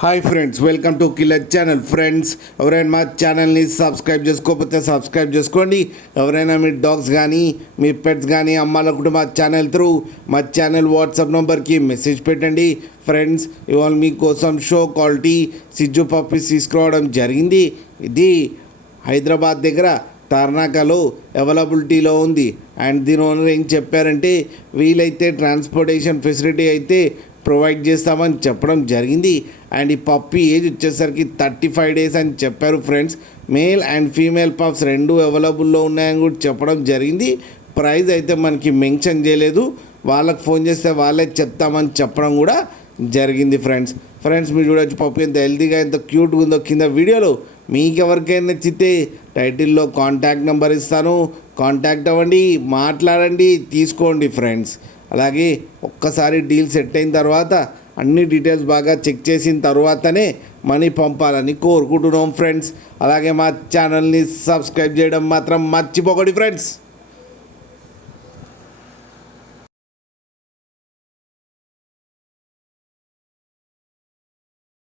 Hi friends, welcome to killer channel. Friends, ఎవరైనా మా ఛానల్ని సబ్స్క్రైబ్ చేసుకోకపోతే సబ్స్క్రైబ్ చేసుకోండి. ఎవరైనా మీ డాగ్స్ కానీ మీ పెట్స్ కానీ అమ్మాలనుకుంటే మా ఛానల్ త్రూ మా ఛానల్ వాట్సాప్ నెంబర్కి మెసేజ్ పెట్టండి. ఫ్రెండ్స్, ఇవాళ మీకోసం షో క్వాలిటీ సిజ్జు పప్పీస్ తీసుకురావడం జరిగింది. ఇది హైదరాబాద్ దగ్గర తార్నాకలో అవైలబిలిటీలో ఉంది. అండ్ దీని ఓనర్ ఏం చెప్పారంటే, వీలైతే ట్రాన్స్పోర్టేషన్ ఫెసిలిటీ అయితే ప్రొవైడ్ చేస్తామని చెప్పడం జరిగింది. అండ్ ఈ పప్పీ ఏజ్ వచ్చేసరికి 35 డేస్ అని చెప్పారు. Friends, male and female pups రెండు అవైలబుల్లో ఉన్నాయని కూడా చెప్పడం జరిగింది. ప్రైస్ అయితే మనకి మెన్షన్ చేయలేదు. వాళ్ళకి ఫోన్ చేస్తే వాళ్ళే చెప్తామని చెప్పడం కూడా జరిగింది. ఫ్రెండ్స్ మీరు చూడవచ్చు పప్పీ ఎంత హెల్తీగా ఎంత క్యూట్గా ఉందో. కింద వీడియోలో మీకు ఎవరికైనా నచ్చితే టైటిల్లో కాంటాక్ట్ నెంబర్ ఇస్తాను, కాంటాక్ట్ అవ్వండి, మాట్లాడండి, తీసుకోండి. ఫ్రెండ్స్, అలాగే ఒక్కసారి డీల్ సెట్ అయిన తర్వాత అన్ని డీటెయిల్స్ బాగా చెక్ చేసిన తర్వాతనే మనీ పంపాలని కోరుకుంటున్నాం. ఫ్రెండ్స్, అలాగే మా ఛానల్ని సబ్స్క్రైబ్ చేయడం మాత్రం మర్చిపోకండి. ఫ్రెండ్స్.